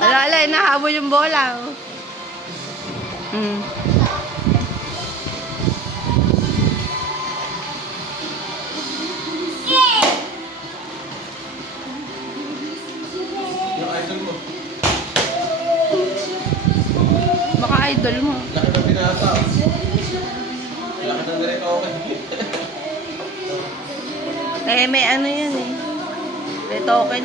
Alala, inahabol yung bola. Yung idol mo. Baka idol mo. Laki ng binata. Laki ng direct ako Eh, may ano yan eh. May token.